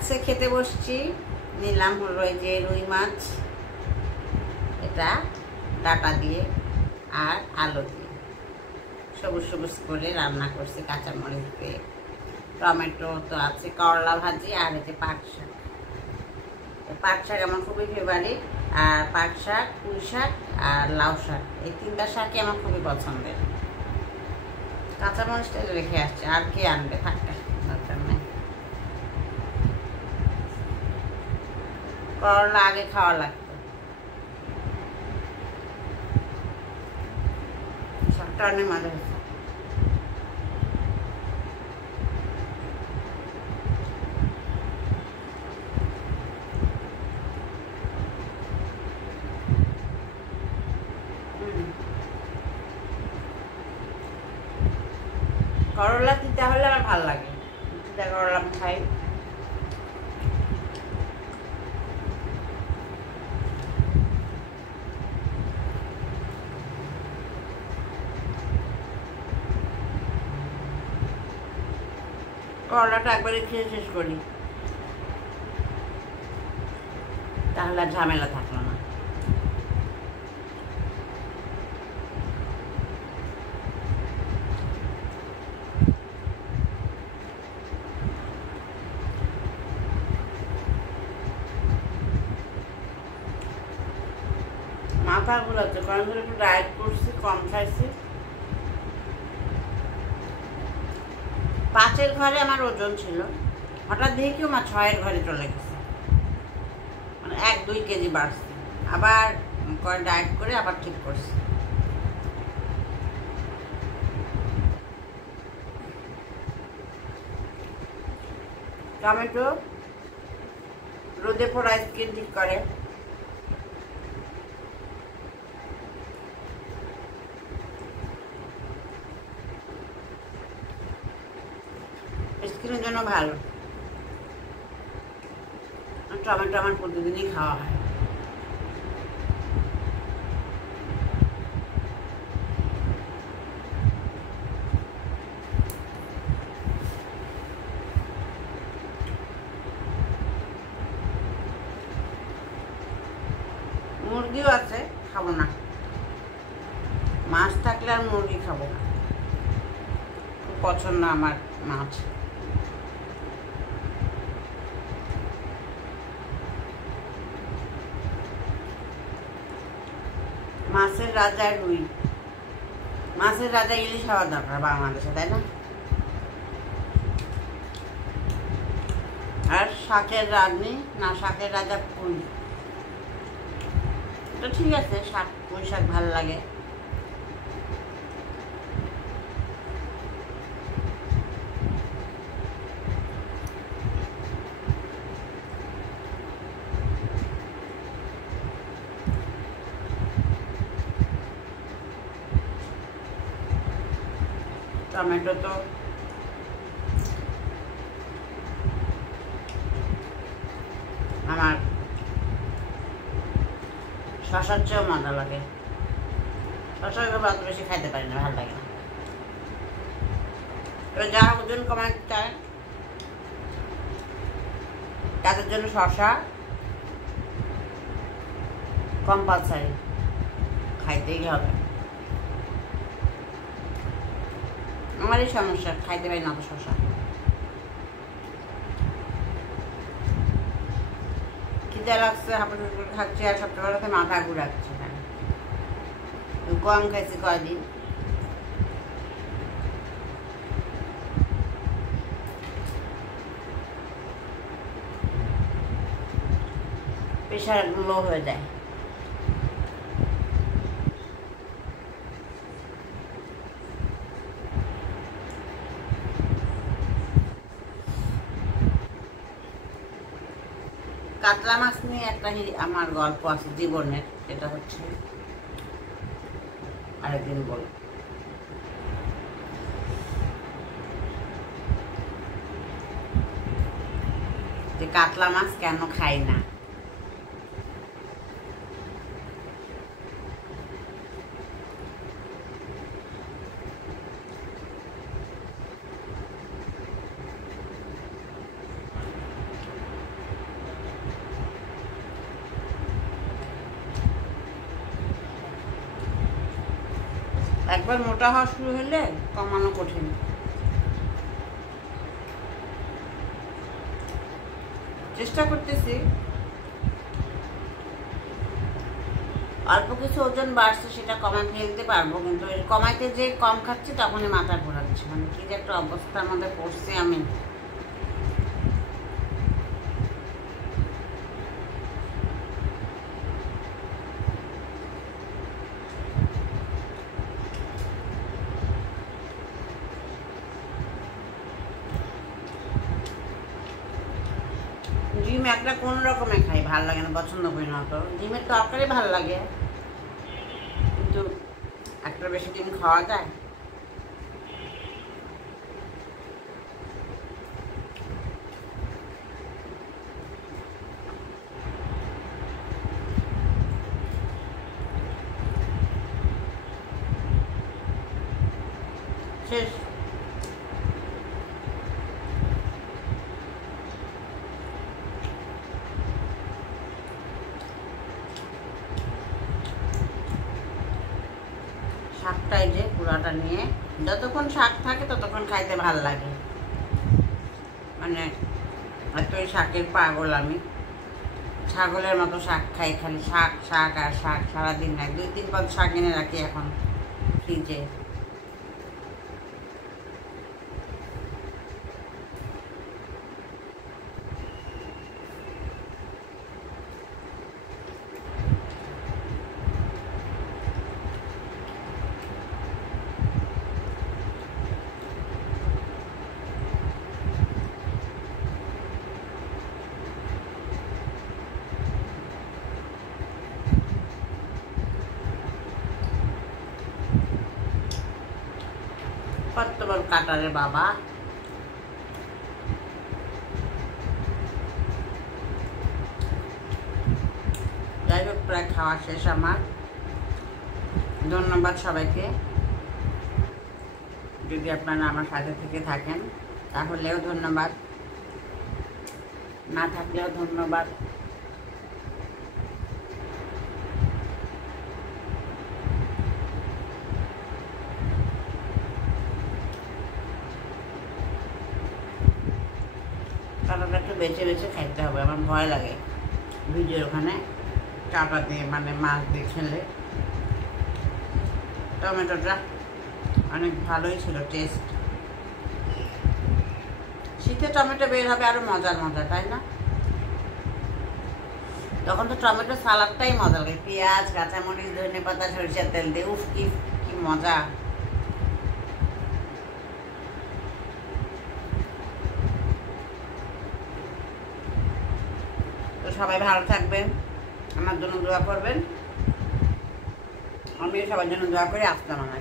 আজকে খেতে বসছি, নিলাম হলো এই যে রুই মাছ, এটা ডাটা দিয়ে আর আলু দিয়ে সবুজ সবুজ করে রান্না করছি, কাঁচামরিচ দিয়ে, টমেটো তো আছে, করলা ভাজি আর এই যে পাট শাক। পাট শাক আমার খুবই ফেভারিট, আর পাট শাক, পুঁই শাক আর লাউ শাক, এই তিনটা শাকই আমার খুবই পছন্দের। কাঁচামরিচটা রেখে আসছে, আর কি আনবে, থাকতে দরকার নেই। করলা আগে খাওয়া লাগতো, শাকটা অনেক মজা হয়েছে। করলা তিতা হলে আমার ভালো লাগে, তিতা করলা আমি খাই। করলাটা একবারে খেয়ে শেষ করি, তাহলে আর ঝামেলা থাকলো না। মাথাগুলো হচ্ছে কারণ ধরে একটু ডায়েট করছি, কম খাইছি। 5-এর ঘরে আমার ওজন ছিল, হঠাৎ দেখি কেউ আমার 6-এর ঘরে চলে গেছে, মানে 1-2 কেজি বাড়ছে। আবার ডায়েট করে আবার ঠিক করছি। টমেটো রোদে পোড়া স্কিন ঠিক করে, স্কিনের জন্য ভালো। টমেটো আমার প্রতিদিনই খাওয়া হয়। মুরগিও আছে, খাবো না। মাছ থাকলে আর মুরগি খাবো না, খুব পছন্দ আমার মাছ। মাছের রাজা রুই, মাছের রাজা ইলিশ হওয়া দরকার বাংলাদেশে, তাই না? আর শাকের রাজনী না, শাকের রাজা পুঁই, তো ঠিক আছে, শাক পুঁই শাক ভালো লাগে। টমেটো তো আমার শশার চেয়েও মজা লাগে, শশা অত বেশি খাইতে পারি না, ভালো লাগে না। এবার যারা ওজন কমাতে চায় তাদের জন্য শশা কম্পালসারি, খাইতেই হবে। আমার এই সমস্যা, খাইতে পারি না তো শশা। খিদে লাগছে, হাঁপাতে খাচ্ছি, আর সবচেয়ে বড় কথা মাথা ঘুরাচ্ছে, কম খাইছি কয়দিন। প্রেশার লো হয়ে যায়। কাতলা মাছ নিয়ে একটা আমার গল্প আছে জীবনের, সেটা হচ্ছে আরেকদিন বল। যে কাতলা মাছ কেন খাই না, একবার মোটা হওয়া শুরু হলে কমানো কঠিন। চেষ্টা করতেছি, অল্প কিছু ওজন বাড়ছে সেটা কমাই ফেলতে পারবো, কিন্তু কমাইতে যে কম খাচ্ছি তখনই মাথা ঘোরাচ্ছে, মানে কি যে একটা অবস্থার মধ্যে পড়ছি আমি। ডিম একটা কোন রকমে খাই, ভাল লাগে না, পছন্দ করি না। তো ডিমের তরকারি ভাল লাগে, কিন্তু একটা বেশি ডিম খাওয়া যায়? শেষ। শাকটাই যে পুরাটা নিয়ে, যতক্ষণ শাক থাকে ততক্ষণ খাইতে ভাল লাগে, মানে এতই শাকের পাগল আমি, ছাগলের মতো শাক খাই, খালি শাক শাক আর শাক সারাদিন। না 2-3 পদ শাক এনে রাখি এখন ফ্রিজে। কত বড় কাটারে বাবা। যাই হোক, প্রায় খাওয়া শেষ আমার। ধন্যবাদ সবাইকে, যদি আপনারা আমার সাথে থেকে থাকেন তাহলেও ধন্যবাদ, না থাকলেও ধন্যবাদ। কাটাটা একটু বেছে বেছে খাইতে হবে, আমার ভয় লাগে ভিডিওর ওখানে কাটা দিয়ে, মানে মাছ দিয়ে খেলে। টমেটোটা অনেক ভালোই ছিল টেস্ট। শীতে টমেটো বের হবে আরো মজার মজা, তাই না? তখন তো টমেটো সালাদটাই মজা লাগে, পেঁয়াজ, কাঁচামরিচ, ধনেপাতা, সরিষার তেল দিয়ে, উফ কি কি মজা। তো সবাই ভালো থাকবেন, আমার জন্য দোয়া করবেন, আমিও সবার জন্য দোয়া করে আসলাম আমার।